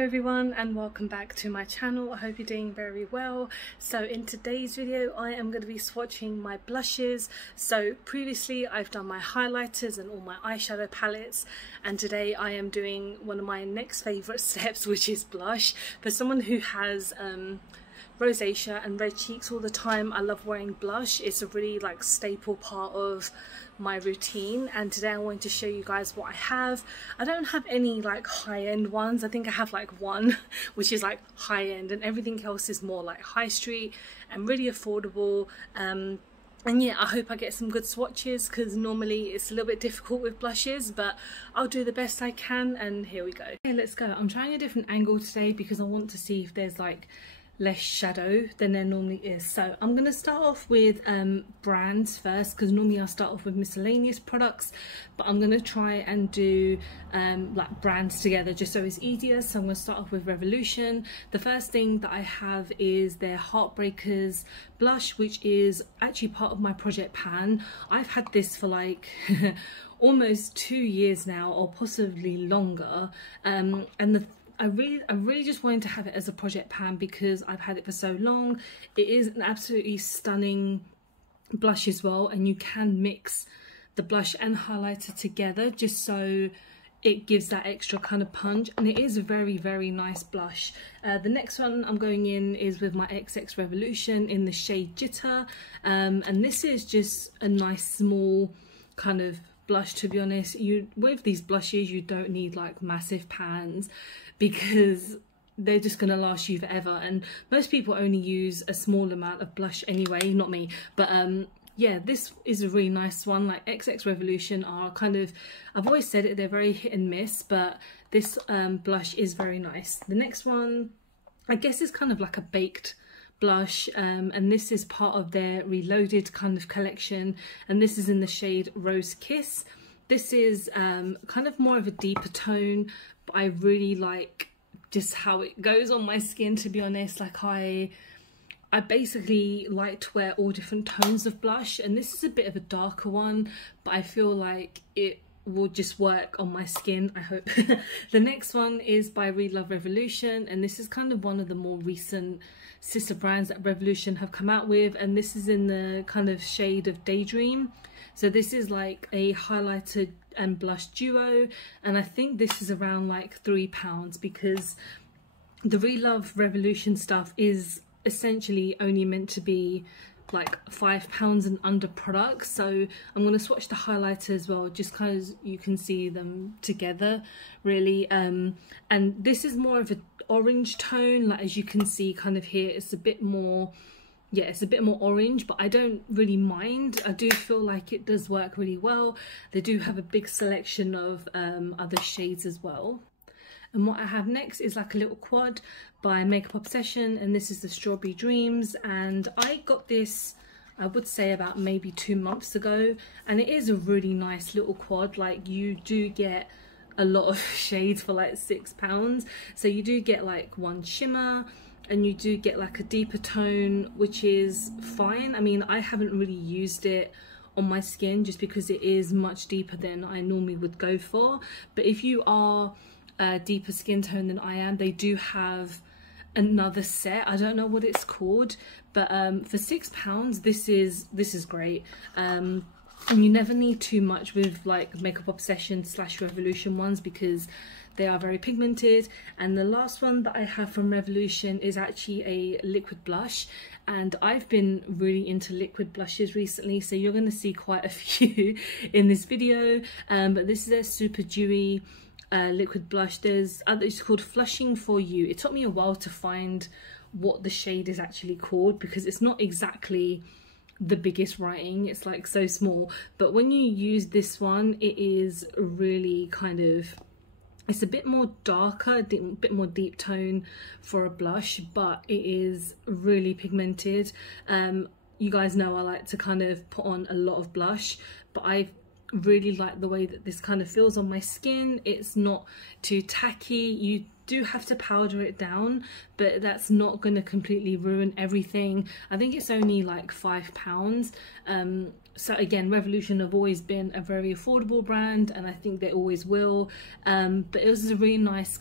Hello everyone and welcome back to my channel. I hope you're doing very well. So in today's video I am going to be swatching my blushes. So previously I've done my highlighters and all my eyeshadow palettes, and today I am doing one of my next favourite steps, which is blush. For someone who has rosacea and red cheeks all the time, I love wearing blush. It's a really staple part of my routine, and today I want to show you guys what I have. I don't have any high-end ones. I think I have one which is high-end, and everything else is more high street and really affordable. And yeah, I hope I get some good swatches, because normally it's a little bit difficult with blushes, but I'll do the best I can. And here we go. Okay, let's go. I'm trying a different angle today because I want to see if there's less shadow than there normally is. So I'm going to start off with brands first, because normally I start off with miscellaneous products, but I'm going to try and do brands together just so it's easier. So I'm going to start off with Revolution. The first thing that I have is their Heartbreakers Blush, which is actually part of my project pan. I've had this for almost 2 years now, or possibly longer, and I really just wanted to have it as a project pan because I've had it for so long. It is an absolutely stunning blush as well, and you can mix the blush and highlighter together just so it gives that extra kind of punch, and it is a very nice blush. The next one I'm going in is with my XX Revolution in the shade Jitter, and this is just a nice small kind of blush. To be honest, with these blushes you don't need massive pans, because they're just gonna last you forever, and most people only use a small amount of blush anyway, not me. But yeah, this is a really nice one. XX Revolution are I've always said it, they're very hit and miss, but this blush is very nice. The next one I guess is kind of like a baked blush, and this is part of their Reloaded kind of collection, and this is in the shade Rose Kiss. This is kind of more of a deeper tone, but I really like just how it goes on my skin, to be honest. I basically like to wear all different tones of blush, and this is a bit of a darker one, but I feel like it will just work on my skin, I hope. The next one is by Love Revolution, and this is kind of one of the more recent sister brands that Revolution have come out with, and this is in the kind of shade of Daydream. So this is a highlighter and blush duo, and I think this is around £3, because the Love Revolution stuff is essentially only meant to be £5 and under products. So I'm going to swatch the highlighter as well, just because you can see them together really. And this is more of an orange tone, as you can see here, it's a bit more, yeah, it's a bit more orange, but I don't really mind. I do feel like it does work really well. They do have a big selection of other shades as well. And what I have next is a little quad by Makeup Obsession, and this is the Strawberry Dreams, and I got this, I would say, about maybe 2 months ago, and it is a really nice little quad. You do get a lot of shades for £6, so you do get one shimmer, and you do get a deeper tone, which is fine. I mean, I haven't really used it on my skin just because it is much deeper than I normally would go for, but if you are a deeper skin tone than I am, they do have another set. I don't know what it's called, but for £6 this is great. And you never need too much with Makeup Obsession / Revolution ones, because they are very pigmented. And the last one that I have from Revolution is actually a liquid blush, and I've been really into liquid blushes recently, so you're going to see quite a few in this video. But this is a super dewy liquid blush. There's it's called Flushing For You. It took me a while to find what the shade is actually called, because it's not exactly the biggest writing, it's so small, but when you use this one, it is really it's a bit more darker, a bit more deep tone for a blush, but it is really pigmented. You guys know I like to put on a lot of blush, but I really like the way that this feels on my skin. It's not too tacky. You do have to powder it down, but that's not going to completely ruin everything. I think it's only £5. So again, Revolution have always been a very affordable brand, and I think they always will. But it was a really nice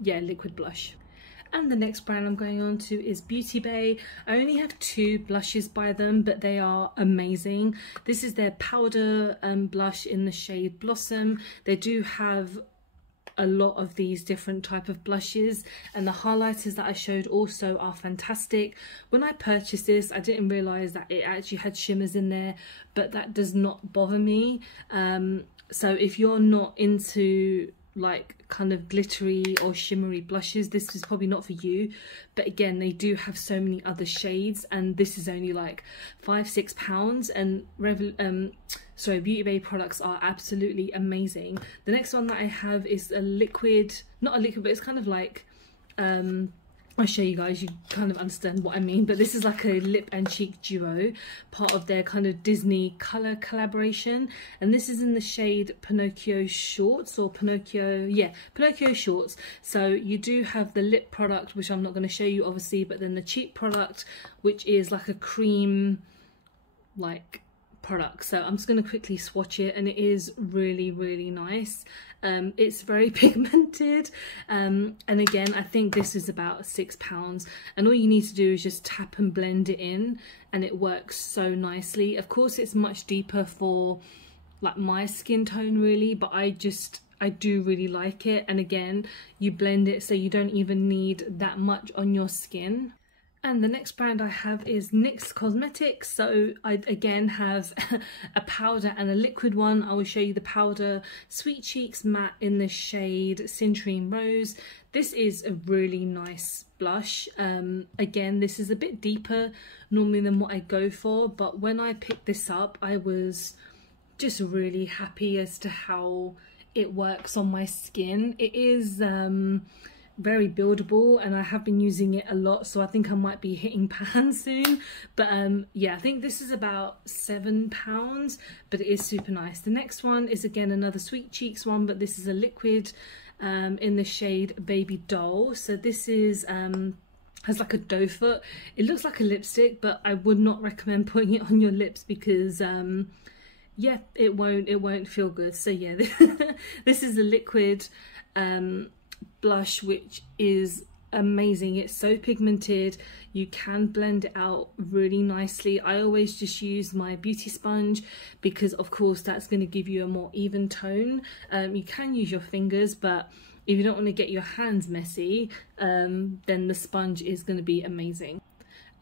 yeah, liquid blush. And the next brand I'm going on to is Beauty Bay. I only have 2 blushes by them, but they are amazing. This is their powder blush in the shade Blossom. They do have a lot of these different type of blushes, and the highlighters that I showed also are fantastic. When I purchased this, I didn't realize that it actually had shimmers in there, but that does not bother me. So if you're not into like kind of glittery or shimmery blushes, this is probably not for you. But again, they do have so many other shades, and this is only like £5–6, and Beauty Bay products are absolutely amazing. The next one that I have is a liquid, not a liquid, but it's kind of like I'll show you guys, you kind of understand what I mean, but this is like a lip and cheek duo, part of their kind of Disney color collaboration, and this is in the shade Pinocchio Shorts, or Pinocchio, yeah, Pinocchio Shorts. So you do have the lip product, which I'm not going to show you obviously, but then the cheek product, which is like a cream like product. So I'm just going to quickly swatch it, and it is really, really nice. It's very pigmented, and again, I think this is about £6, and all you need to do is just tap and blend it in, and it works so nicely. Of course, it's much deeper for like my skin tone really, but I do really like it. And again, you blend it so you don't even need that much on your skin. And the next brand I have is Nyx Cosmetics. So I again have a powder and a liquid one. I will show you the powder, Sweet Cheeks Matte in the shade Citrine Rose. This is a really nice blush. Again, this is a bit deeper normally than what I go for, but when I picked this up, I was just really happy as to how it works on my skin. It is very buildable, and I have been using it a lot, so I think I might be hitting pan soon. But yeah, I think this is about £7, but it is super nice. The next one is again another Sweet Cheeks one, but this is a liquid in the shade Baby Doll. So this is has like a doe foot. It looks like a lipstick, but I would not recommend putting it on your lips because yeah, it won't feel good. So yeah, this is a liquid blush, which is amazing. It's so pigmented, you can blend it out really nicely. I always just use my beauty sponge because of course that's going to give you a more even tone. You can use your fingers, but if you don't want to get your hands messy, then the sponge is going to be amazing.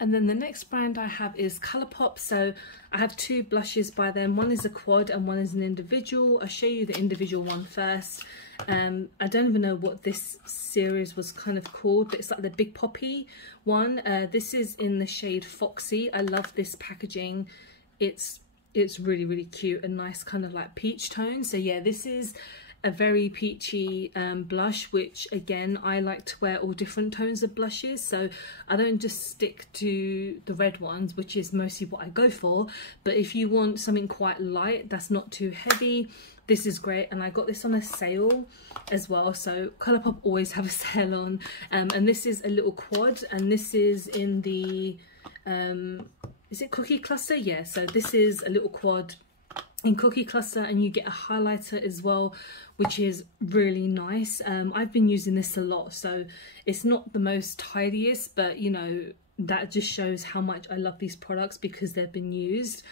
And then the next brand I have is Colourpop. So I have 2 blushes by them. One is a quad and one is an individual. I'll show you the individual one first. I don't even know what this series was kind of called, but it's like the Big Poppy one. This is in the shade Foxy. I love this packaging. It's really, really cute, a nice kind of like peach tone. So yeah, this is a very peachy blush, which again, I like to wear all different tones of blushes, so I don't just stick to the red ones, which is mostly what I go for. But if you want something quite light that's not too heavy, this is great. And I got this on a sale as well, so Colourpop always have a sale on. And this is a little quad, and this is in the is it Cookie Cluster? Yeah, so this is a little quad in Cookie Cluster, and you get a highlighter as well, which is really nice. I've been using this a lot, so it's not the most tidiest, but you know, that just shows how much I love these products because they've been used.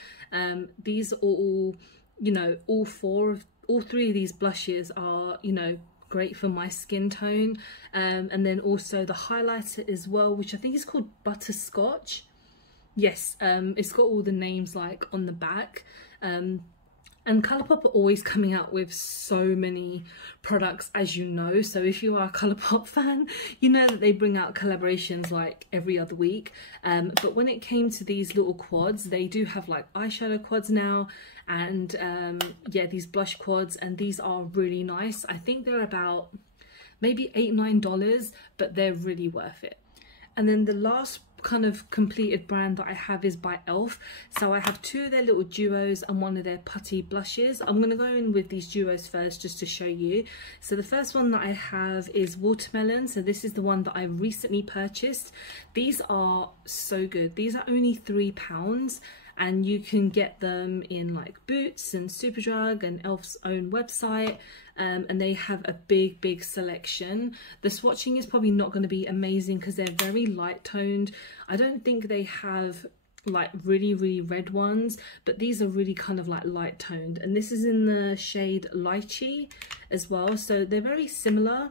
These are all, you know, all 3 of these blushes are, you know, great for my skin tone. And then also the highlighter as well, which I think is called Butterscotch. Yes, it's got all the names like on the back. And Colourpop are always coming out with so many products, as you know. So if you are a Colourpop fan, you know that they bring out collaborations like every other week. But when it came to these little quads, they do have like eyeshadow quads now, and yeah, these blush quads, and these are really nice. I think they're about maybe $8–9, but they're really worth it. And then the last kind of completed brand that I have is by e.l.f. So I have 2 of their little duos and 1 of their putty blushes. I'm going to go in with these duos first just to show you. So the first one that I have is Watermelon. So this is the one that I recently purchased. These are so good. These are only £3, and you can get them in like Boots and Superdrug and Elf's own website, and they have a big selection. The swatching is probably not going to be amazing because they're very light toned. I don't think they have like really red ones, but these are really kind of like light toned, and this is in the shade Lychee as well, so they're very similar,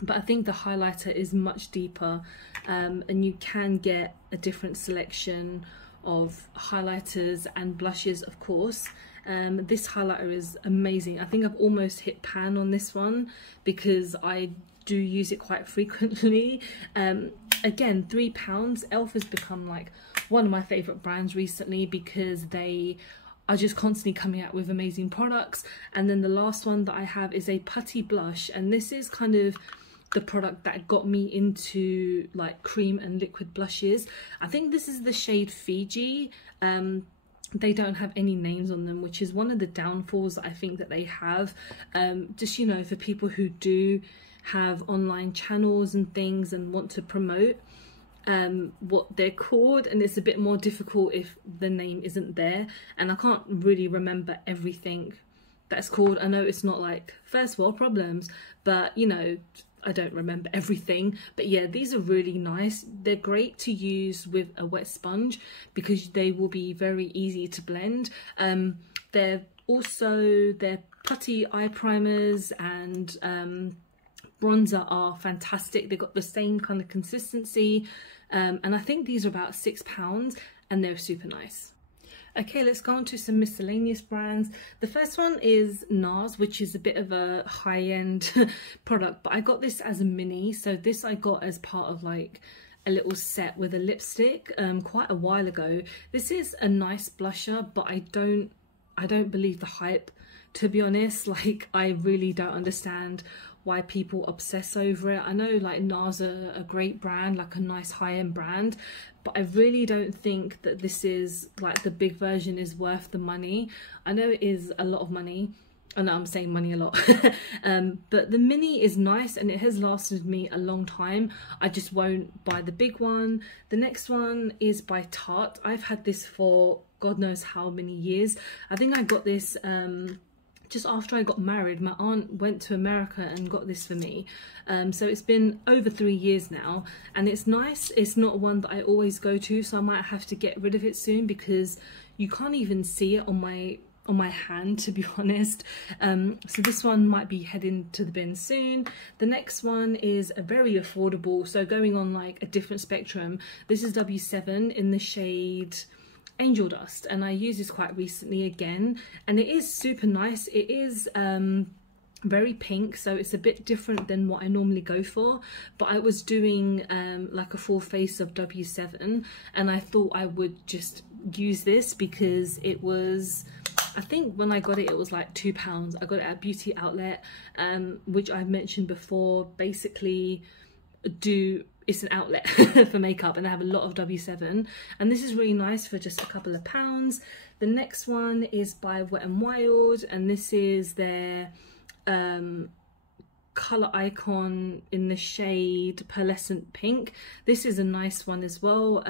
but I think the highlighter is much deeper, and you can get a different selection of highlighters and blushes, of course. This highlighter is amazing. I think I've almost hit pan on this one because I do use it quite frequently. Again, £3. Elf has become like one of my favorite brands recently because they are just constantly coming out with amazing products. And then the last one that I have is a Putty Blush, and this is kind of the product that got me into like cream and liquid blushes. I think this is the shade Fiji. They don't have any names on them, which is one of the downfalls that I think that they have. Just, you know, for people who do have online channels and things and want to promote what they're called, and it's a bit more difficult if the name isn't there, and I can't really remember everything that's called. I know it's not like first world problems, but you know, I don't remember everything. But yeah, these are really nice. They're great to use with a wet sponge because they will be very easy to blend. They're their putty eye primers and bronzer are fantastic. They've got the same kind of consistency, and I think these are about £6 and they're super nice. Okay, let's go on to some miscellaneous brands. The first one is NARS, which is a bit of a high-end product, but I got this as a mini. So this I got as part of like a little set with a lipstick quite a while ago. This is a nice blusher, but I don't believe the hype, to be honest. Like, I really don't understand why people obsess over it. I know like NARS are a great brand, like a nice high-end brand, but I really don't think that this is like the big version is worth the money. I know it is a lot of money. I know I'm saying money a lot. But the mini is nice and it has lasted me a long time. I just won't buy the big one. The next one is by Tarte. I've had this for God knows how many years. I think I got this just after I got married. My aunt went to America and got this for me. So it's been over 3 years now, and it's nice. It's not one that I always go to, so I might have to get rid of it soon because you can't even see it on my hand, to be honest. So this one might be heading to the bin soon. The next one is a very affordable, so going on like a different spectrum. This is W7 in the shade Angel Dust, and I used this quite recently again, and it is super nice. It is very pink, so it's a bit different than what I normally go for, but I was doing like a full face of W7 and I thought I would just use this because it was, I think when I got it, it was like £2. I got it at Beauty Outlet, which I've mentioned before. Basically it's an outlet for makeup, and I have a lot of W7, and this is really nice for just a couple of pounds. The next one is by Wet n Wild, and this is their colour icon in the shade Pearlescent Pink. This is a nice one as well.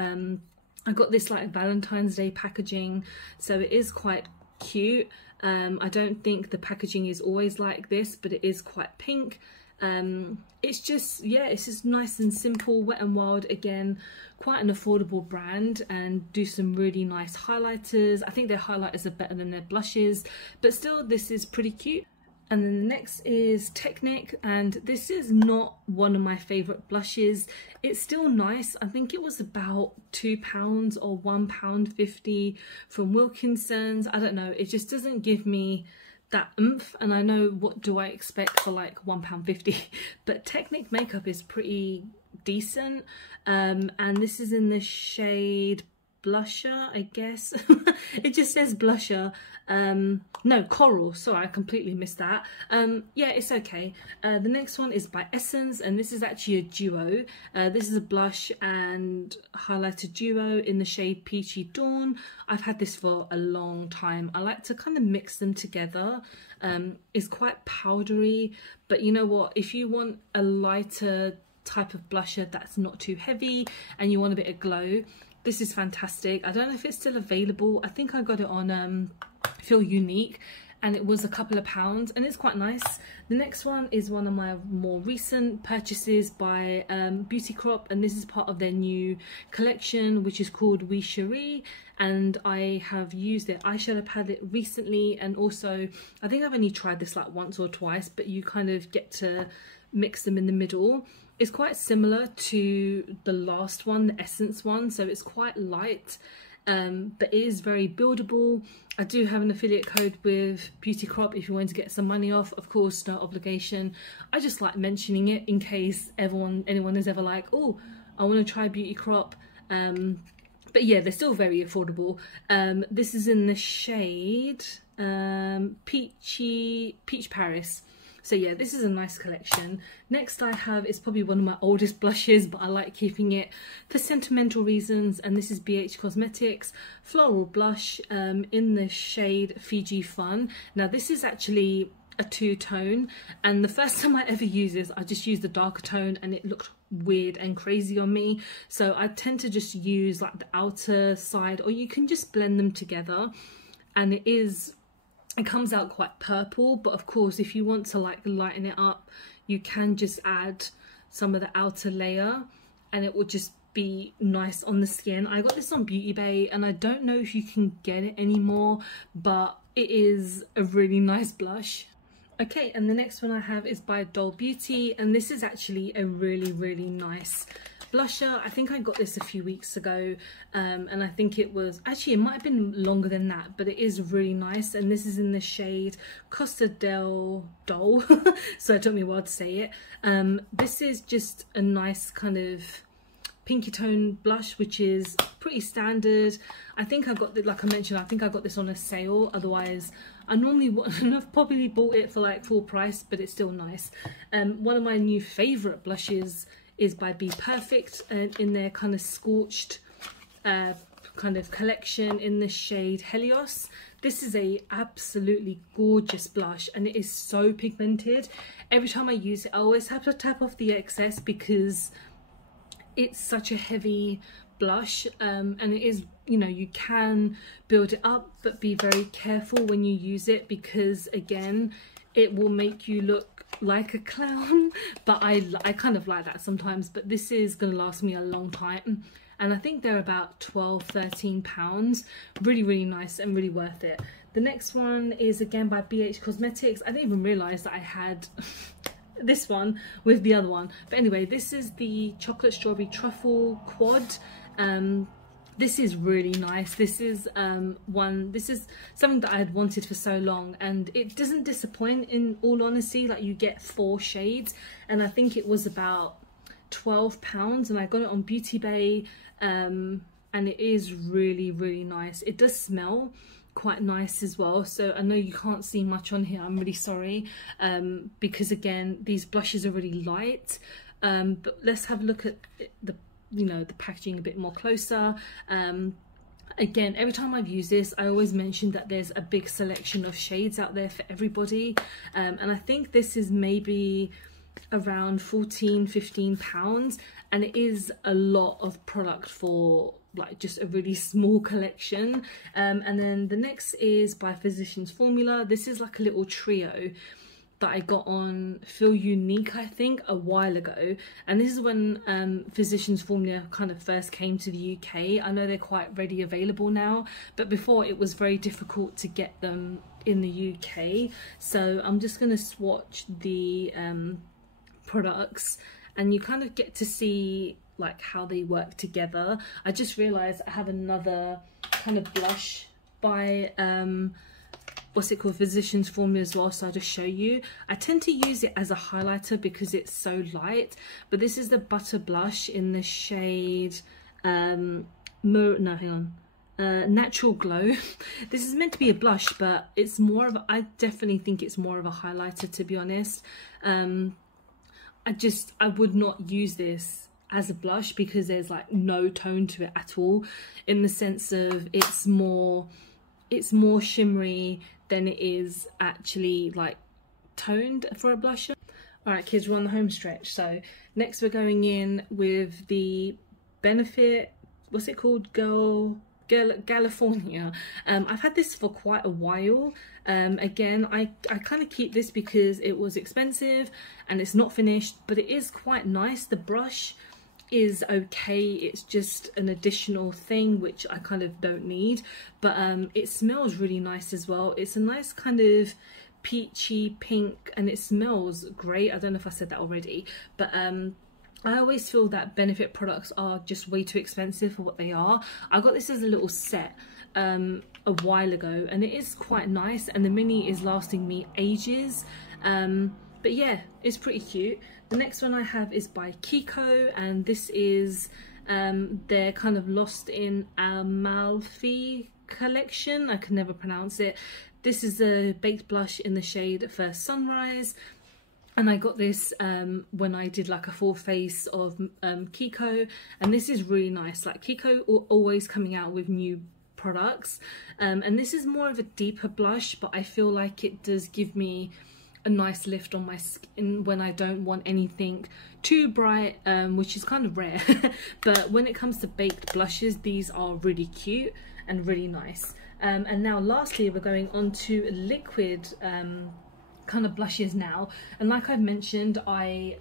I got this like Valentine's Day packaging, so it is quite cute. I don't think the packaging is always like this, but it is quite pink. It's just, yeah, it's just nice and simple. Wet n Wild, again, quite an affordable brand, and do some really nice highlighters. I think their highlighters are better than their blushes, but still this is pretty cute. And then the next is Technic, and this is not one of my favourite blushes. It's still nice. I think it was about £2 or £1.50 from Wilkinson's. I don't know, it just doesn't give me that oomph, and I know what do I expect for like £1.50, but Technic makeup is pretty decent. And this is in the shade Blusher, I guess. It just says Blusher. No, Coral, sorry, I completely missed that. Yeah, it's okay. The next one is by Essence, and this is actually a duo. This is a blush and highlighter duo in the shade Peachy Dawn. I've had this for a long time. I like to kind of mix them together. It's quite powdery, but you know what, if you want a lighter type of blusher that's not too heavy and you want a bit of glow, This is fantastic. I don't know if it's still available. I think I got it on Feel Unique, and it was a couple of pounds, and it's quite nice. The next one is one of my more recent purchases by Beauty Crop, and this is part of their new collection, which is called We Cherie, and I have used their eyeshadow palette recently, and also I think I've only tried this like once or twice, but you kind of get to mix them in the middle. It's quite similar to the last one, the Essence one, so it's quite light, but it is very buildable. I do have an affiliate code with Beauty Crop if you want to get some money off. Of course, no obligation. I just like mentioning it in case anyone is ever like, oh, I want to try Beauty Crop. But yeah, they're still very affordable. This is in the shade Peach Paris. So yeah, this is a nice collection. Next I have is probably one of my oldest blushes, but I like keeping it for sentimental reasons, and this is BH Cosmetics Floral Blush in the shade Fiji Fun. Now this is actually a two-tone, and the first time I ever used this, I just used the darker tone and it looked weird and crazy on me. So I tend to just use like the outer side, or you can just blend them together, and it comes out quite purple. But of course, if you want to like lighten it up, you can just add some of the outer layer and it will just be nice on the skin. I got this on Beauty Bay, and I don't know if you can get it anymore, but it is a really nice blush. Okay, and the next one I have is by Doll Beauty, and this is actually a really nice blusher. I think I got this a few weeks ago, and I think it was, actually it might have been longer than that, but it is really nice, and this is in the shade Costa del Doll. So it took me a while to say it. This is just a nice kind of pinky tone blush, which is pretty standard. I think I got this, like I mentioned, I think I got this on a sale. Otherwise I normally wouldn't have probably bought it for like full price, but it's still nice. One of my new favorite blushes is by Be Perfect, in their kind of scorched kind of collection in the shade Helios. This is a absolutely gorgeous blush, and it is so pigmented. Every time I use it, I always have to tap off the excess because it's such a heavy blush, and it is, you know, you can build it up, but be very careful when you use it, because again, it will make you look like a clown. But I kind of like that sometimes. But this is going to last me a long time, and I think they're about £12–13. Really nice and really worth it. The next one is again by BH Cosmetics. I didn't even realise that I had this one with the other one, but anyway, this is the Chocolate Strawberry Truffle Quad. This is really nice. This is this is something that I had wanted for so long, and it doesn't disappoint, in all honesty. Like, you get 4 shades, and I think it was about £12, and I got it on Beauty Bay, and it is really nice. It does smell quite nice as well, so I know you can't see much on here, I'm really sorry, because again, these blushes are really light. But let's have a look at the packaging a bit more closer. Again, every time I've used this, I always mention that there's a big selection of shades out there for everybody, and I think this is maybe around £14–15, and it is a lot of product for like just a really small collection. And then the next is by Physicians Formula. This is like a little trio that I got on Feel Unique, I think, a while ago, and this is when Physicians Formula kind of first came to the UK. I know they're quite ready available now, but before it was very difficult to get them in the UK. So I'm just going to swatch the products, and you kind of get to see like how they work together. I just realized I have another kind of blush by what's it called, Physicians Formula as well, so I'll just show you. I tend to use it as a highlighter because it's so light, but this is the Butter Blush in the shade Natural Glow. This is meant to be a blush, but it's more of a, I definitely think it's more of a highlighter, to be honest. I would not use this as a blush because there's like no tone to it at all, in the sense of it's more shimmery than it is actually like toned for a blusher. All right, kids, we're on the home stretch. So next we're going in with the Benefit what's it called, California. I've had this for quite a while. Again, I kind of keep this because it was expensive and it's not finished, but it is quite nice. The brush is okay, it's just an additional thing which I kind of don't need, but it smells really nice as well. It's a nice kind of peachy pink and it smells great. I don't know if I said that already, but I always feel that Benefit products are just way too expensive for what they are. I got this as a little set a while ago and it is quite nice, and the mini is lasting me ages. But yeah, it's pretty cute. The next one I have is by Kiko, and this is their kind of Lost in Amalfi collection. I can never pronounce it. This is a baked blush in the shade First Sunrise. And I got this when I did like a full face of Kiko, and this is really nice. Like Kiko always coming out with new products, and this is more of a deeper blush, but I feel like it does give me a nice lift on my skin when I don't want anything too bright, which is kind of rare. But when it comes to baked blushes, these are really cute and really nice. And now lastly, we're going on to liquid kind of blushes now, and like I've mentioned, I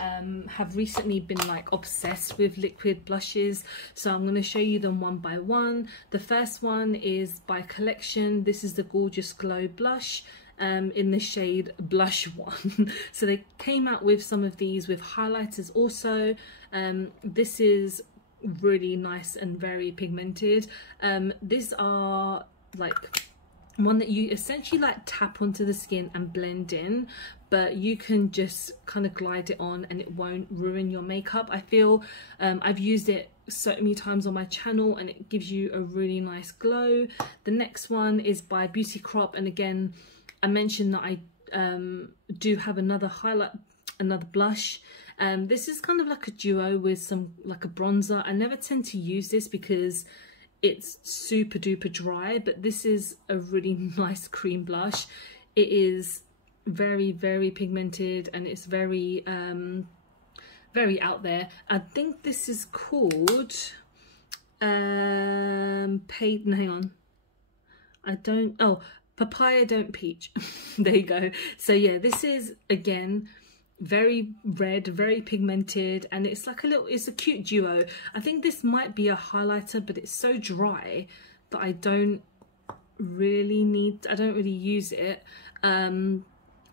have recently been like obsessed with liquid blushes, so I'm going to show you them one by one. The first one is by Collection. This is the Gorgeous Glow blush in the shade Blush 1. So they came out with some of these with highlighters also. This is really nice and very pigmented. These are like one that you essentially like tap onto the skin and blend in, but you can just kind of glide it on and it won't ruin your makeup. I feel I've used it so many times on my channel and it gives you a really nice glow. The next one is by Beauty Crop, and again I mentioned that I do have another blush. This is kind of like a duo with some like a bronzer. I never tend to use this because it's super duper dry, but this is a really nice cream blush. It is very, very pigmented and it's very very out there. I think this is called Papaya Don't Peach. There you go. So yeah, this is again very red, very pigmented, and it's like it's a cute duo. I think this might be a highlighter, but it's so dry that I don't really use it.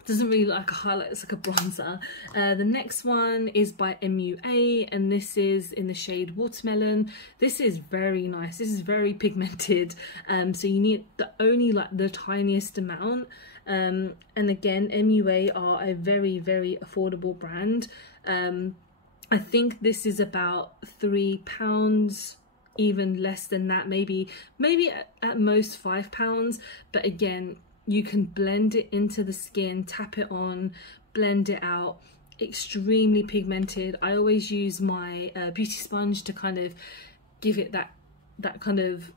Doesn't really like a highlight, it's like a bronzer. The next one is by MUA, and this is in the shade Watermelon. This is very nice. This is very pigmented, so you need only the tiniest amount. And again, MUA are a very, very affordable brand. I think this is about £3, even less than that, maybe at most £5. But again, you can blend it into the skin, tap it on, blend it out. Extremely pigmented. I always use my beauty sponge to kind of give it that kind of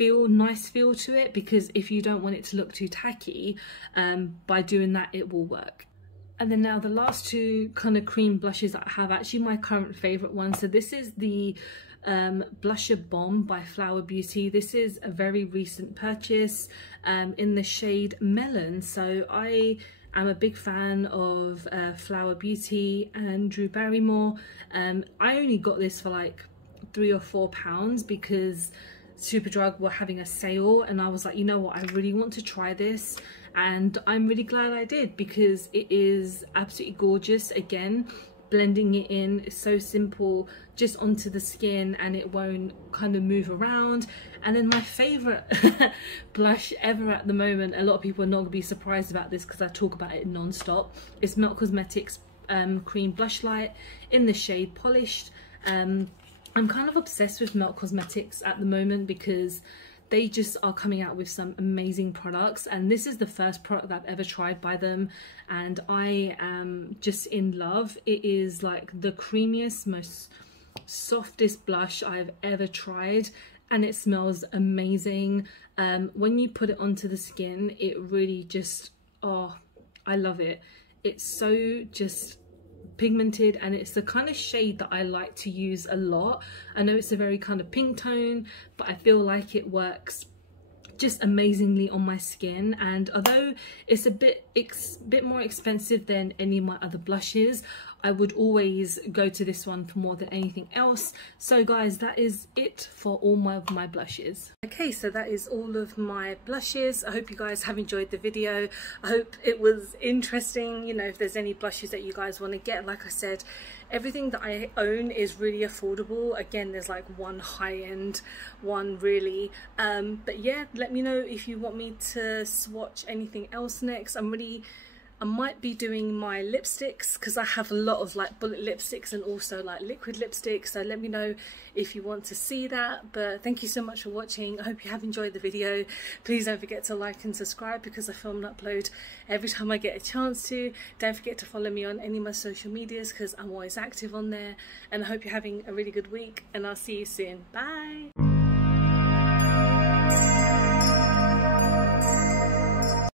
nice feel to it, because if you don't want it to look too tacky, by doing that it will work. And then now the last two kind of cream blushes that I have, actually my current favorite one. So this is the Blusher Bomb by Flower Beauty. This is a very recent purchase in the shade Melon. So I am a big fan of Flower Beauty and Drew Barrymore. I only got this for like £3 or £4 because Superdrug were having a sale, and I was like, you know what, I really want to try this, and I'm really glad I did because it is absolutely gorgeous. Again, blending it in is so simple, just onto the skin, and it won't kind of move around. And then my favorite blush ever at the moment, a lot of people are not gonna be surprised about this because I talk about it non-stop, is Nyx Cosmetics cream blush light in the shade Polished. I'm kind of obsessed with Nyx Cosmetics at the moment because they just are coming out with some amazing products, and this is the first product that I've ever tried by them, and I am just in love. It is like the creamiest, most softest blush I've ever tried, and it smells amazing. When you put it onto the skin, it really just, oh, I love it. It's so just pigmented, and it's the kind of shade that I like to use a lot. I know it's a very kind of pink tone, but I feel like it works just amazingly on my skin. And although it's a bit more expensive than any of my other blushes, I would always go to this one for more than anything else. So guys, that is it for all of my blushes. Okay, so that is all of my blushes. I hope you guys have enjoyed the video. I hope it was interesting. You know, if there's any blushes that you guys want to get, like I said, everything that I own is really affordable. Again, there's like one high-end one really, but yeah, let me know if you want me to swatch anything else next. I might be doing my lipsticks because I have a lot of like bullet lipsticks and also like liquid lipsticks, so let me know if you want to see that. But thank you so much for watching. I hope you have enjoyed the video. Please don't forget to like and subscribe because I film and upload every time I get a chance to. Don't forget to follow me on any of my social medias because I'm always active on there, and I hope you're having a really good week, and I'll see you soon. Bye.